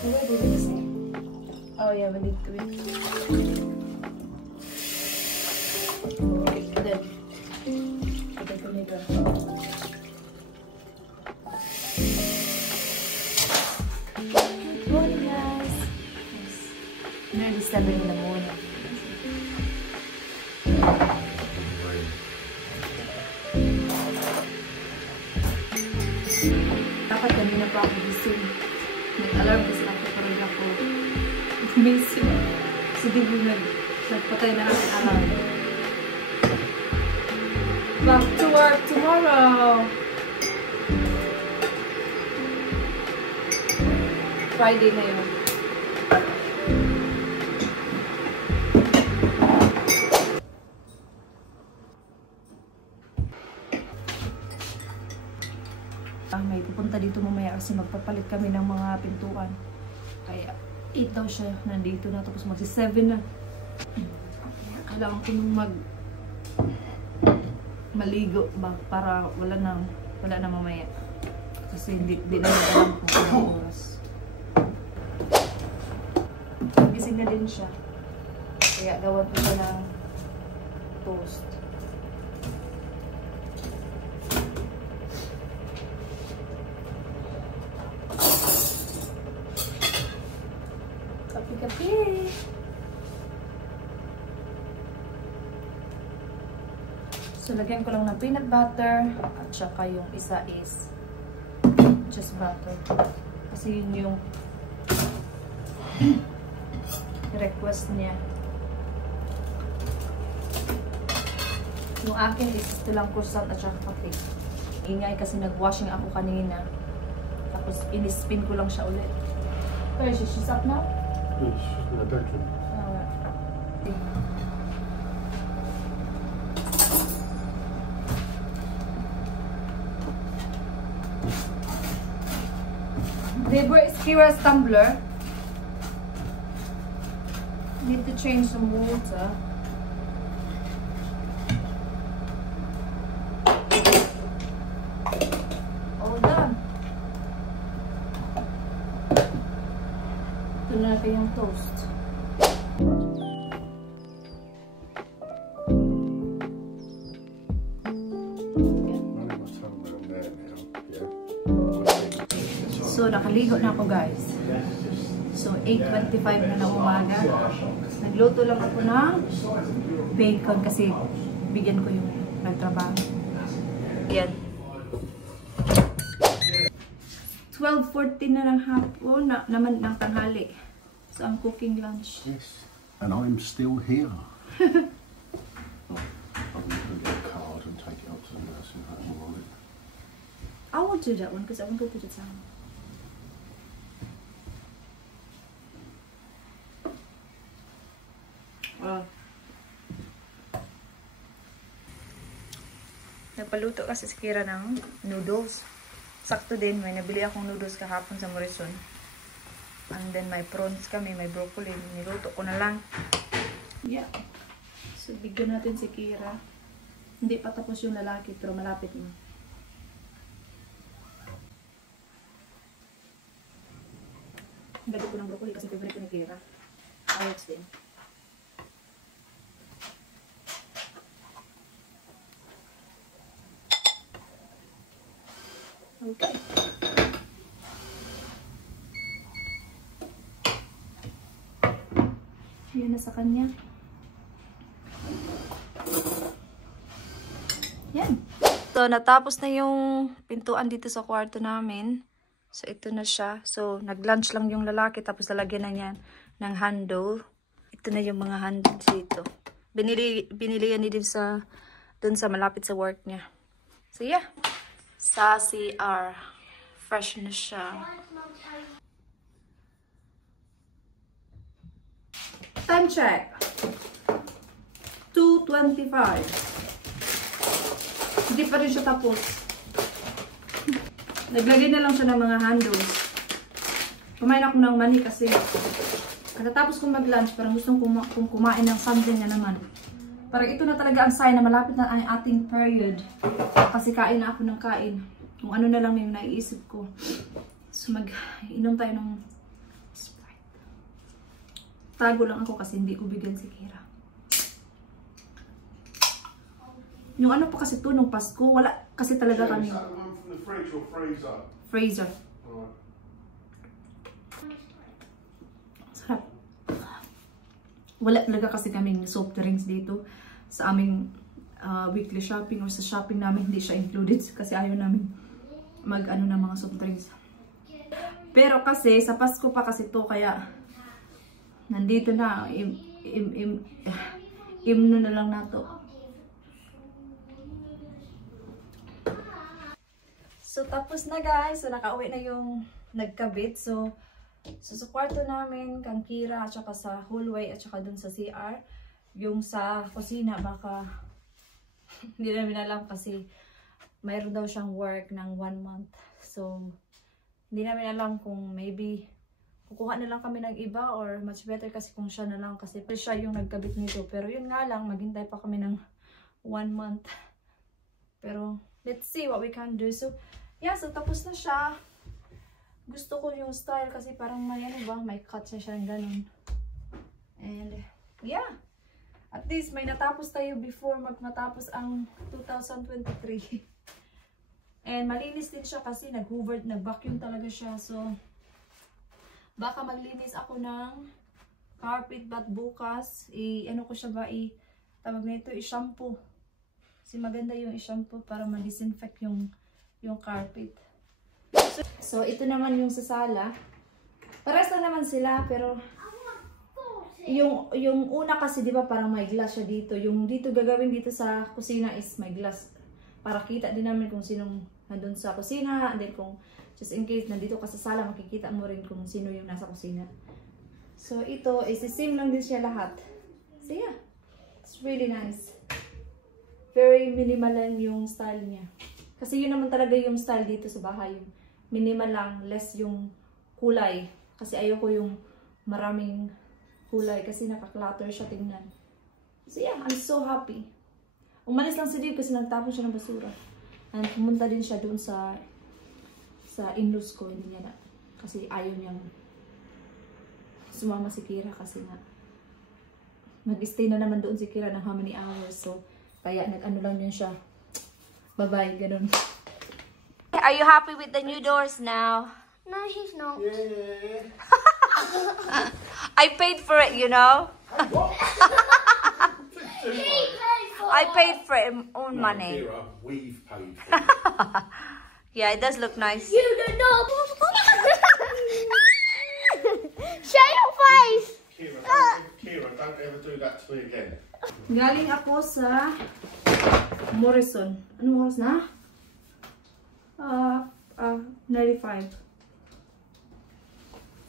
Where did it say? Oh yeah, we need to wait. Then, putay ko nito. Good morning, guys. Nearly 7 in the morning. Dapat kanina pa ako gising. Nag-alarm kasi ako parang ako missing. So di mo nagpatay na ang alarm. Back to work tomorrow! Friday na yun. May pupunta dito mamaya kasi magpapalit kami ng mga pintuan. Kaya 8 daw siya nandito na, tapos magsi 7 na. Kailangan ko nung maligo ba para wala na mamaya. Kasi hindi na alam kung anong oras. Gising na din siya. Kaya gawan ko siya ng toast. Kapi. So, lagyan ko lang ng peanut butter at saka yung isa is just butter. Kasi yun yung request niya. Yung akin is ito lang croissant at saka kape. Ingay kasi nag-washing ako kanina. Tapos in-spin ko lang siya ulit. Where is she? She's up now? Yes, she's in the bedroom. Where is Kira's tumbler? Need to change some water. All done. Ito na yung toast. So, nakaligo na ako, guys. So, 8:25 na ng umaga. Nagluto lang ako ng bacon kasi bigyan ko yung nagtrabaho. Yan. 12:14 na ng hapon, naman ng tanghali. So, I'm cooking lunch. Yes. And I'm still here. I'm going to get a card and take it up to the nursing home. I won't do that one because I won't go to the town. Nagpaluto kasi si Kira ng noodles. Sakto din, may nabili akong noodles kahapon sa Morrison. And then may prawns kami, may broccoli. Niluto ko na lang. Yeah. So, bigyan natin si Kira. Hindi pa tapos yung lalaki, pero malapit na. Lagay ko ng broccoli kasi favorite ko ni Kira. Ayos din. Okay. Yan na sa kanya. Yan. So, natapos na yung pintuan dito sa kwarto namin. So, ito na siya. So, nag-lunch lang yung lalaki. Tapos, lalagyan na niya ng handle. Ito na yung mga handles dito. Binili yan din sa, dun sa malapit sa work niya. So, yeah. Sa CR. Fresh na siya. Time check. 2:25. Hindi pa rin siya tapos. Naglagay na lang siya ng mga handles. Kumain ako ng mani kasi katapos kong mag-lunch, parang gustong kumain ng something na naman. Parang ito na talaga ang sign na malapit na ang ating period. Kasi kain na ako ng kain. Kung ano na lang yung naiisip ko. So mag-inom tayo ng Tago lang ako kasi hindi ko bigyan si Kira. Yung ano pa kasi to, nung Pasko, wala kasi talaga kami. Is that the one from the fridge or freezer? Freezer. Alright. Sarap. Wala talaga kasi kaming soft drinks dito sa aming weekly shopping or sa shopping namin. Hindi siya included kasi ayaw namin mag-ano ng mga soft drinks. Pero kasi sa Pasko pa kasi to, kaya nandito na. Imno na lang nato. So tapos na guys. So nakauwi na yung nagkabit. So sa kwarto namin, kang Kira, at saka sa hallway, at saka dun sa CR. Yung sa kusina, baka hindi namin alam kasi mayroon daw siyang work ng 1 month. So, hindi namin alam kung maybe kukuha na lang kami ng iba or much better kasi kung siya na lang kasi siya yung nagkabit nito. Pero yun nga lang, maghintay pa kami ng 1 month. Pero, let's see what we can do. So, yeah, so tapos na siya. Gusto ko yung style kasi parang may ano ba, may cut siya ng ganun. And, yeah. At least may natapos tayo before matapos ang 2023. And malinis din siya kasi nag-hoovered, nag-vacuum talaga siya. So, baka maglinis ako ng carpet but bukas. Ano ko siya ba, tawag na ito, i-shampoo. Kasi maganda yung i-shampoo para ma-disinfect yung carpet. So, ito naman yung sa sala. Pares lang naman sila, pero yung una kasi, di ba, parang may glass siya dito. Yung dito gagawin dito sa kusina is may glass. Para kita din namin kung sinong nandun sa kusina. And then kung, just in case, nandito ka sa sala, makikita mo rin kung sino yung nasa kusina. So, ito, is the same lang din siya lahat. So, yeah. It's really nice. Very minimal lang yung style niya. Kasi yun naman talaga yung style dito sa bahay. Yung minimal lang, less yung kulay. Kasi ayoko yung maraming kulay kasi nakaklutter siya tingnan. So yeah, I'm so happy. Umalis lang si Dave kasi nagtapon siya ng basura. And pumunta din siya doon sa in-laws ko. Hindi niya na. Kasi ayaw niyang sumama si Kira kasi nga mag-stay na naman doon si Kira ng how many hours. So, kaya nag-ano lang din siya. Bye-bye, ganun. Are you happy with the new doors now? No, he's not. Yeah. I paid for it, you know? What? I paid for it own No, money. Kira, we've paid for it. Yeah, it does look nice. You do not. Show your face. Kira, don't ever do that to me again. Galing ako sa Morrison. Anong oras na? 95.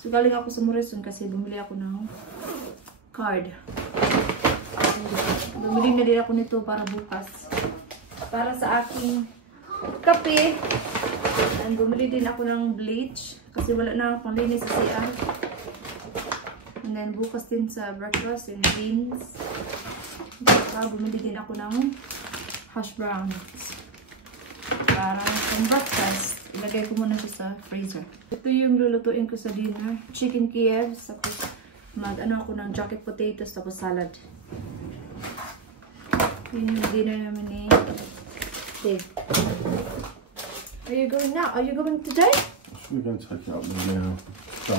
So, galing ako sa Morrison kasi bumili ako ng card. Bumili na din ako nito para bukas. Para sa aking kape. And bumili din ako ng bleach kasi wala na akong linis sa CR. And then bukas din sa breakfast and beans. Bumili din ako ng hash browns. Para sa breakfast, ilagay ko muna siya sa freezer. Ito yung lulutuin ko sa dinner. Chicken Kiev, tapos mag-ano ako ng jacket potatoes, tapos salad. Yun yung dinner namin ni Dave. Are you going now? Are you going today? We're going to take it up there now. So,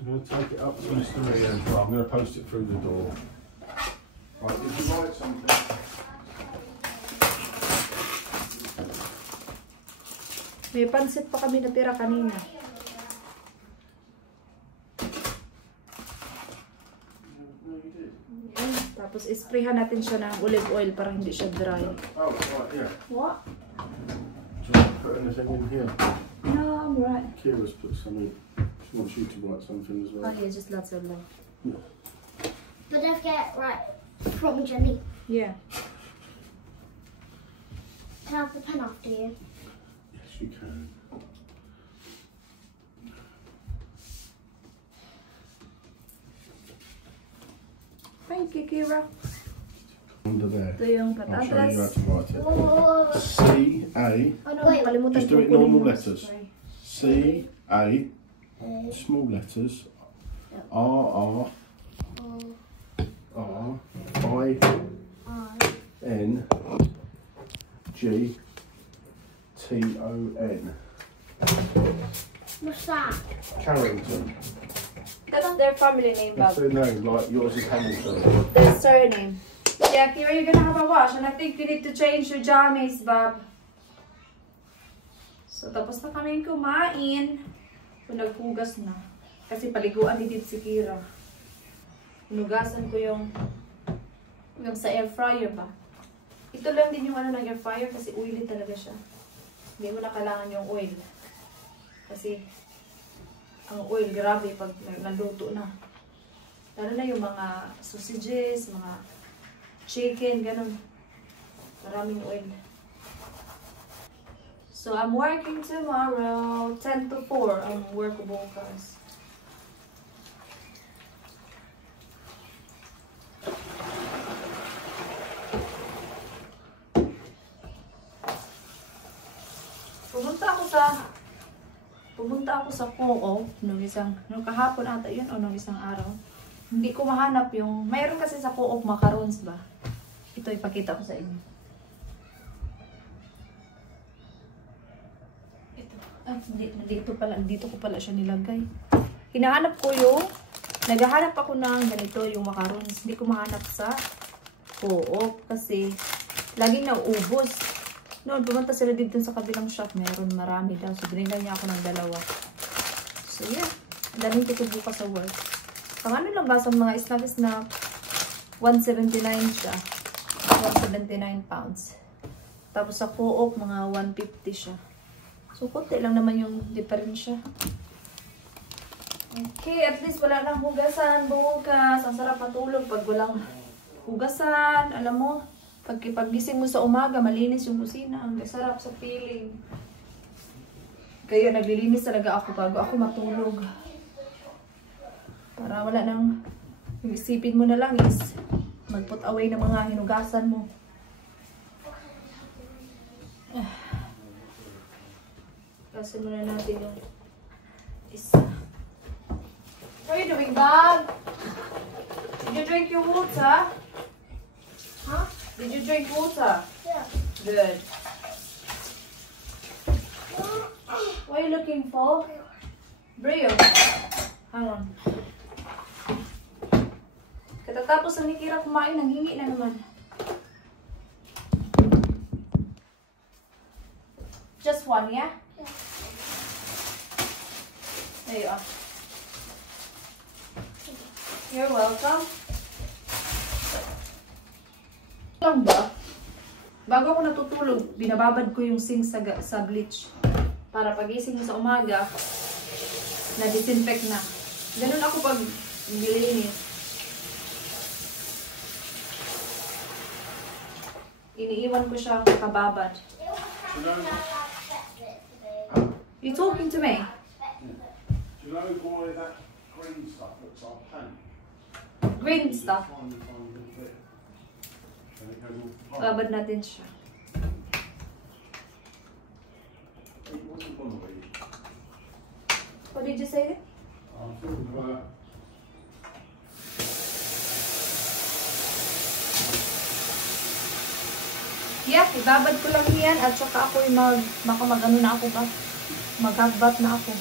I'm going to take it up to Mr. Ian. Well, I'm going to post it through the door. Right, did you write something? May pansit pa kami natira kanina. No, you did. Ayan, tapos isprayhan natin siya ng olive oil para hindi siya dry. Oh, right, yeah. What? Do you want to put anything in here? No, I'm right. Kira's put something. She wants you to write something as Oh well. yeah, just lots of love. But don't forget, right, from Jenny. Yeah. Can I have the pen after you? Yes, you can. Thank you, Kira. Under there. Ito yung I'll show you how patatas. to write it. Oh, C-A. Ano, Wait, nakalimutan just ko do it kunin normal yung letters. spray. C A, small letters, R I N G T O N. What's that? Carrington. That's their family name, That's Bob. their name, like yours is Hamilton. Their surname. Yeah, Kira, you're gonna have a wash, and I think you need to change your jammies, Bob. So, tapos na kami kumain. So, naghugas na. Kasi paliguan ni Dib si Kira. Hinugasan ko yung sa air fryer ba. Ito lang din yung ano ng air fryer kasi oily talaga siya. Hindi mo na kailangan yung oil. Kasi ang oil, grabe pag naluto na. Lalo na yung mga sausages, mga chicken, ganun. Maraming oil. So, I'm working tomorrow. 10 to 4 ang work bukas. Pumunta ako sa Co-op nung kahapon ata yun o nung isang araw. Hindi ko mahanap yung, mayroon kasi sa Co-op macarons ba? Ito ipakita ko sa inyo. Ito. Dito ko pala siya nilagay. Hinahanap ko naghahanap ako ng ganito yung macarons. Hindi ko mahanap sa Co-op kasi laging nauubos. Noon, pumunta sila dito sa kabilang shop. Meron marami daw. So, binigay niya ako ng 2. So, yeah. Daling ko bukas sa work. Pang ano lang ba sa mga snack, 179 siya. 179 pounds. Tapos sa Co-op, mga 150 siya. So, konti lang naman yung diferensya. Okay, at least wala nang hugasan bukas. Ang sarap matulog pag walang hugasan. Alam mo, paggising mo sa umaga, malinis yung kusina. Ang sarap sa feeling. Kaya naglilinis talaga ako bago ako matulog. Para wala nang, yung isipin mo na lang is mag-put away ng mga hinugasan mo. Kasi muna natin yung isa. What are you doing, Bob? Did you drink your water? Huh? Did you drink water? Yeah. Good. What are you looking for? Brio. Hang on. Katatapos ang ni Kira kumain, nanghingi na naman. Just one, yeah? Yeah. There you are. You're welcome. Lang ba? Bago ako natutulog, binababad ko yung sink sa bleach. Para pagising mo sa umaga, na-disinfect na. Ganun ako pag nilinis. Iniiwan ko siya kababad. You talking to me? Do you know why that green stuff looks like paint? Green stuff. Tiny little bit. And it goes all pink. Babad natin siya. What's the one of these? What did you say? I'm talking about. Yeah, ibabad ko lang yan at saka ako mag-ano na ako ba? Mag-hotbath na ako.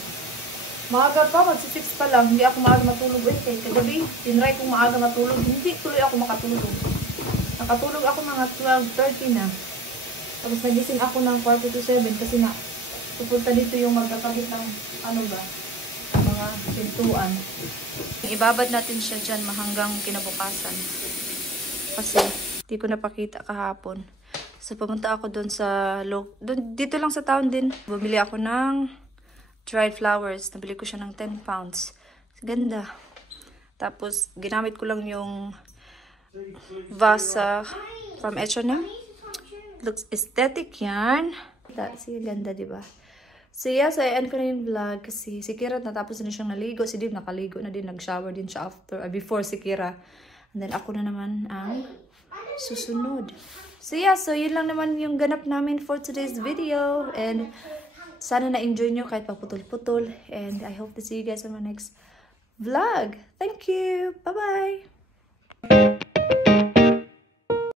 Maaga pa, mag-6 pa lang. Hindi ako maaga matulog. Kagabi, tinry kong maaga matulog. Hindi tuloy ako makatulog. Nakatulog ako mga 12:30 na. Tapos nagising ako ng 7:45 kasi nga pupunta dito yung magkakabit ng ano ba? Mga pintuan. Ibabad natin siya dyan hanggang kinabukasan. Kasi di ko napakita kahapon. So, pumunta ako doon dito lang sa town din. Bumili ako ng dried flowers. Nabili ko siya ng 10 pounds. Ganda. Tapos, ginamit ko lang yung vase from H&M. Looks aesthetic yan. Sige, ganda, diba? So, yeah, so, i-end ko na yung vlog kasi si Kira natapos na siyang naligo. Si Div nakaligo na din. Nag-shower din siya before si Kira. And then, ako na naman ang susunod. So yeah, so yun lang naman yung ganap namin for today's video. And Sana na-enjoy nyo kahit paputol-putol. And I hope to see you guys on my next vlog. Thank you! Bye-bye!